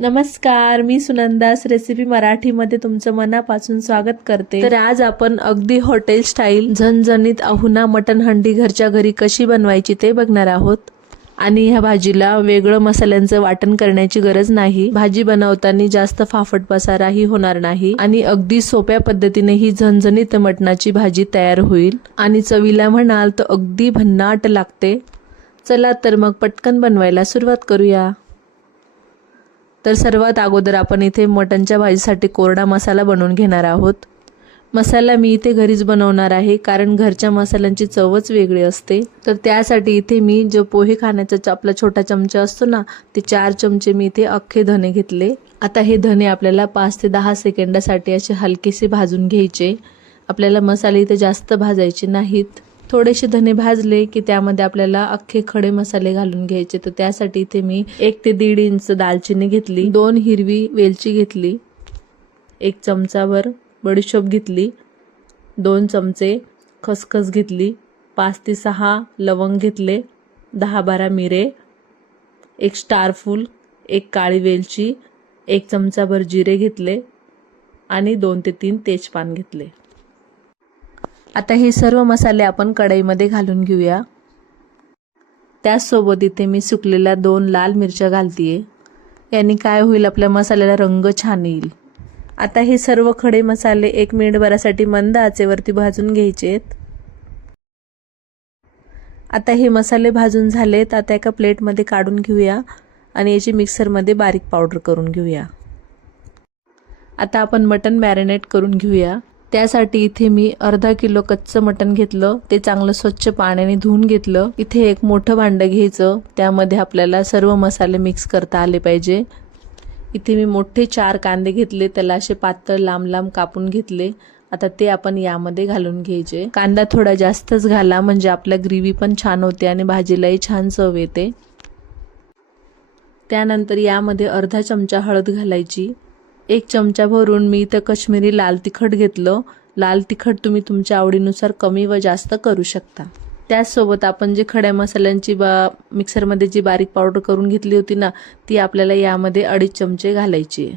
नमस्कार मी सुनंदास रेसिपी मराठीमध्ये तुमचं मनापासून स्वागत करते. तर आज आपण अगदी हॉटेल स्टाईल झणझणीत अहुना मटन हंडी घरच्या घरी कशी बनवायची ते बघणार आहोत. आणि ह्या भाजीला वेगळं मसाल्यांचं वाटण करण्याची गरज नाही. भाजी बनवताना जास्त फाफट पसाराही होणार नाही आणि अगदी सोप्या पद्धतीने ही झणझणीत मटणाची भाजी तयार होईल. आणि चवीला म्हणाल तर अगदी भन्नाट लागते. चला तर मग पटकन बनवायला सुरुवात करूया. तर सर्वात अगोदर आपण इथे मटणच्या भाजीसाठी कोरडा मसाला बनवून घेणार आहोत. मसाला मी इथे घरीच बनवणार आहे कारण घरच्या मसाल्यांची चवच वेगळी असते. तर त्यासाठी इथे मी जो पोहे खाण्याचा च- आपला छोटा चमचा असतो ना ते चार चमचे मी इथे अख्खे धने घेतले. आता हे धने आपल्याला पाच ते दहा सेकंदासाठी असे हलकेसे भाजून घ्यायचे. आपल्याला मसाले इथे जास्त भाजायचे नाहीत. थोडेसे धने भाजले की त्यामध्ये आपल्याला अख्खे खडे मसाले घालून घ्यायचे. तर त्यासाठी इथे मी एक ते दीड इंच दालचिनी घेतली. दोन हिरवी वेलची घेतली. एक चमचाभर बडीशोप घेतली. दोन चमचे खसखस घेतली. पाच ते सहा लवंग घेतले. दहा बारा मिरे. एक स्टारफूल एक काळी वेलची एक चमचाभर जिरे घेतले आणि दोन ते तीन तेजपान घेतले. आता हे सर्व मसाले आपण कढईमध्ये घालून घेऊया. त्याचसोबत इथे मी सुकलेल्या दोन लाल मिरच्या घालतीये. याने काय होईल आपल्या मसाल्याला रंग छान येईल. आता हे सर्व खडे मसाले एक मिनिटभरासाठी मंद आचेवरती भाजून घ्यायचेत आता हे मसाले भाजून झालेत आता एका प्लेटमध्ये काढून घेऊया आणि याची मिक्सरमध्ये बारीक पावडर करून घेऊया. आता आपण मटन मॅरिनेट करून घेऊया. त्यासाठी इथे मी अर्धा किलो कच्चं मटण घेतलं. ते चांगलं स्वच्छ पाण्याने धुवून घेतलं. इथे एक मोठं भांडं घ्यायचं. त्यामध्ये आपल्याला सर्व मसाले मिक्स करता आले पाहिजे. इथे मी मोठे चार कांदे घेतले. त्याला असे पातळ लांब लांब कापून घेतले. आता ते आपण यामध्ये घालून घ्यायचे. कांदा थोडा जास्तच घाला म्हणजे आपल्या ग्रेव्ही पण छान होते आणि भाजीलाही छान चव येते. त्यानंतर यामध्ये अर्धा चमचा हळद घालायची. एक चमचा भरून मी इथं कश्मीरी लाल तिखट घेतलं. लाल तिखट तुम्ही तुमच्या आवडीनुसार कमी व जास्त करू शकता. त्याचसोबत आपण जे खड्या मसाल्यांची बा मिक्सरमध्ये जी बारीक पावडर करून घेतली होती ना ती आपल्याला यामध्ये अडीच चमचे घालायची आहे.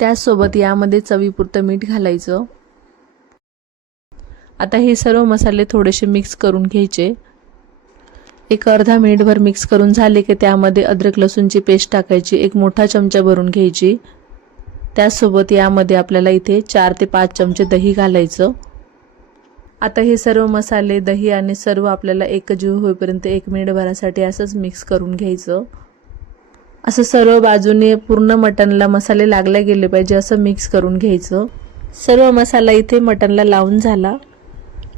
त्याचसोबत यामध्ये चवीपुरतं मीठ घालायचं. आता हे सर्व मसाले थोडेसे मिक्स करून घ्यायचे. एक अर्धा मिनिटभर मिक्स करून झाले की त्यामध्ये अद्रक लसूणची पेस्ट टाकायची एक मोठा चमचा भरून घ्यायची. त्याचसोबत यामध्ये आपल्याला इथे चार ते पाच चमचे दही घालायचं. आता हे सर्व मसाले दही आणि सर्व आपल्याला एकजीव होईपर्यंत एक मिनिटभरासाठी असंच मिक्स करून घ्यायचं. असं सर्व बाजूने पूर्ण मटनला मसाले लागले गेले पाहिजे असं मिक्स करून घ्यायचं. सर्व मसाला इथे मटनला लावून झाला.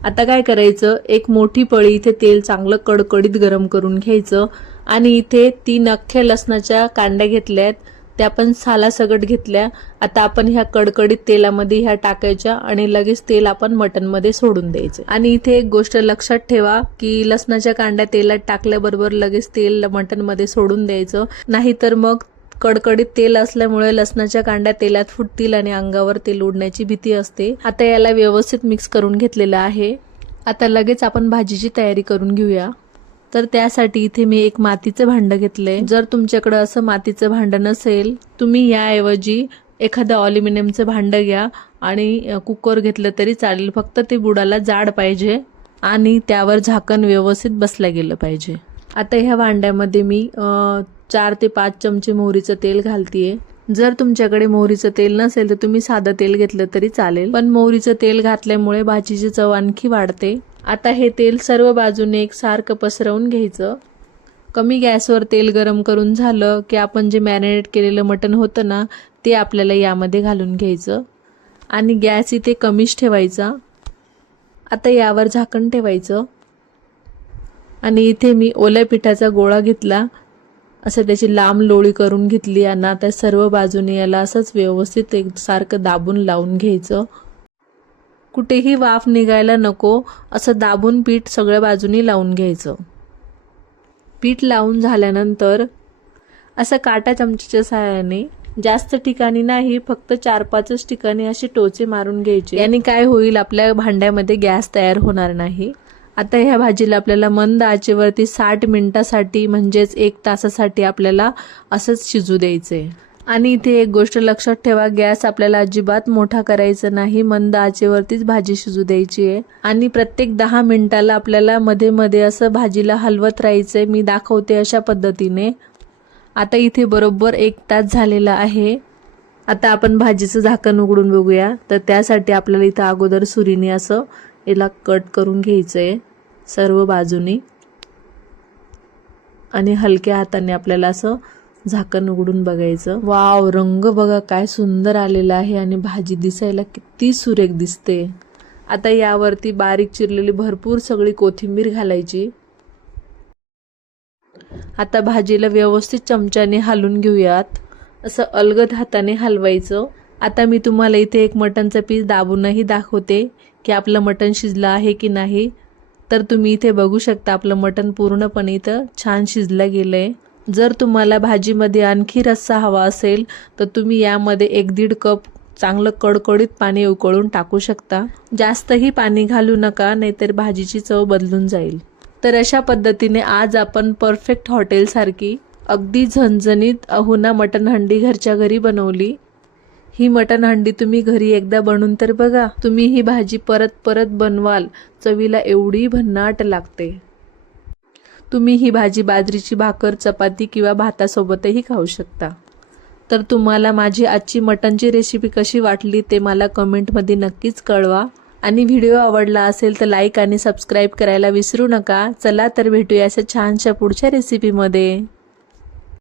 आता काय करायचं? एक मोठी पळी इथे तेल चांगलं कडकडीत गरम करून घ्यायचं आणि इथे तीन अख्ख्या लसणाच्या कांड्या घेतल्यात. त्या पण सालासगट घेतल्या. आता आपण ह्या कडकडीत तेलामध्ये ह्या टाकायच्या आणि लगेच तेल आपण मटनमध्ये सोडून द्यायचं. आणि इथे एक गोष्ट लक्षात ठेवा की लसणाच्या कांड्या तेलात टाकल्याबरोबर लगेच तेल मटनमध्ये सोडून द्यायचं. नाहीतर मग कडकडीत तेल असल्यामुळे लसणाच्या कांड्या तेलात फुटतील आणि अंगावर तेल उडण्याची भीती असते. आता याला व्यवस्थित मिक्स करून घेतलेलं आहे. आता लगेच आपण भाजीची तयारी करून घेऊया. तर त्यासाठी इथे मी एक मातीचं भांडं घेतलंय. जर तुमच्याकडे असं मातीचं भांडं नसेल तुम्ही याऐवजी एखादं ऑल्युमिनियमचं भांडं घ्या आणि कुकर घेतलं तरी चालेल. फक्त ते बुडाला जाड पाहिजे आणि त्यावर झाकण व्यवस्थित बसलं गेलं पाहिजे. आता ह्या भांड्यामध्ये मी चार ते पाच चमचे मोहरीचं तेल घालतीये. जर तुमच्याकडे मोहरीचं तेल नसेल तर तुम्ही साधं तेल घेतलं तरी चालेल. पण मोहरीचं तेल घातल्यामुळे भाजीची चव आणखी वाढते. आता हे तेल सर्व बाजूने एक सारखं पसरवून घ्यायचं. कमी गॅसवर तेल गरम करून झालं की आपण जे मॅरिनेट केलेलं मटण होतं ना ते आपल्याला यामध्ये घालून घ्यायचं. आणि गॅस इथे कमीच ठेवायचा. आता यावर झाकण ठेवायचं. आणि इथे मी ओल्या पिठाचा गोळा घेतला. असं त्याची लांब लोळी करून घेतली आणि आता सर्व बाजूने याला असंच व्यवस्थित एक सारखं दाबून लावून घ्यायचं. कुठेही वाफ निघायला नको असं दाबून पीठ सगळ्या बाजूनी लावून घ्यायचं. पीठ लावून झाल्यानंतर असं काटा चमच्याच्या सहाय्याने जास्त ठिकाणी नाही फक्त चार पाचच ठिकाणी असे टोचे मारून घ्यायचे. याने काय होईल? आपल्या भांड्यामध्ये गॅस तयार होणार नाही. आता ह्या भाजीला आपल्याला मंद आचेवरती साठ मिनटासाठी म्हणजेच एक तासासाठी आपल्याला असंच शिजू द्यायचं आहे आणि इथे एक गोष्ट लक्षात ठेवा गॅस आपल्याला अजिबात मोठा करायचा नाही मंद आचेवरतीच भाजी शिजू द्यायची आहे. आणि प्रत्येक दहा मिनिटाला आपल्याला मध्ये मध्ये असं भाजीला हलवत राहायचंय मी दाखवते अशा पद्धतीने. आता इथे बरोबर एक तास झालेला आहे. आता आपण भाजीचं झाकण उघडून बघूया. तर त्यासाठी आपल्याला इथं अगोदर सुरीने असं याला कट करून घ्यायचं आहे सर्व बाजूनी. आणि हलक्या हाताने आपल्याला असं झाकण उघडून बघायचं. वाव रंग बघा काय सुंदर आलेला आहे आणि भाजी दिसायला किती सुरेख दिसते. आता यावरती बारीक चिरलेली भरपूर सगळी कोथिंबीर घालायची. आता भाजीला व्यवस्थित चमच्याने हलवून घेऊयात. असं अलगद हाताने हलवायचं. आता मी तुम्हाला इथे एक मटनचा पीस दाबूनही दाखवते. की आपलं मटण शिजलं आहे की नाही तर तुम्ही इथे बघू शकता आपलं मटण पूर्णपणे इथं छान शिजलं गेलं आहे जर तुम्हाला भाजीमध्ये आणखी रस्सा हवा असेल तर तुम्ही यामध्ये एक दीड कप चांगलं कडकडीत पाणी उकळून टाकू शकता. जास्तही पाणी घालू नका नाहीतर भाजीची चव बदलून जाईल. तर अशा पद्धतीने आज आपण परफेक्ट हॉटेलसारखी अगदी झणझणीत अहुना मटण हंडी घरच्या घरी बनवली. ही मटण हंडी तुम्ही घरी एकदा बनवून तर बघा. तुम्ही ही भाजी परत परत बनवाल. चवीला एवढी भन्नाट लागते. तुम्ही ही भाजी बाजरीची भाकर चपाती किंवा भातासोबतही खाऊ शकता. तर तुम्हाला माझी आजची मटणची रेसिपी कशी वाटली ते मला कमेंटमध्ये नक्कीच कळवा. आणि व्हिडिओ आवडला असेल तर लाईक आणि सबस्क्राईब करायला विसरू नका. चला तर भेटूया अशा छानशा पुढच्या रेसिपीमध्ये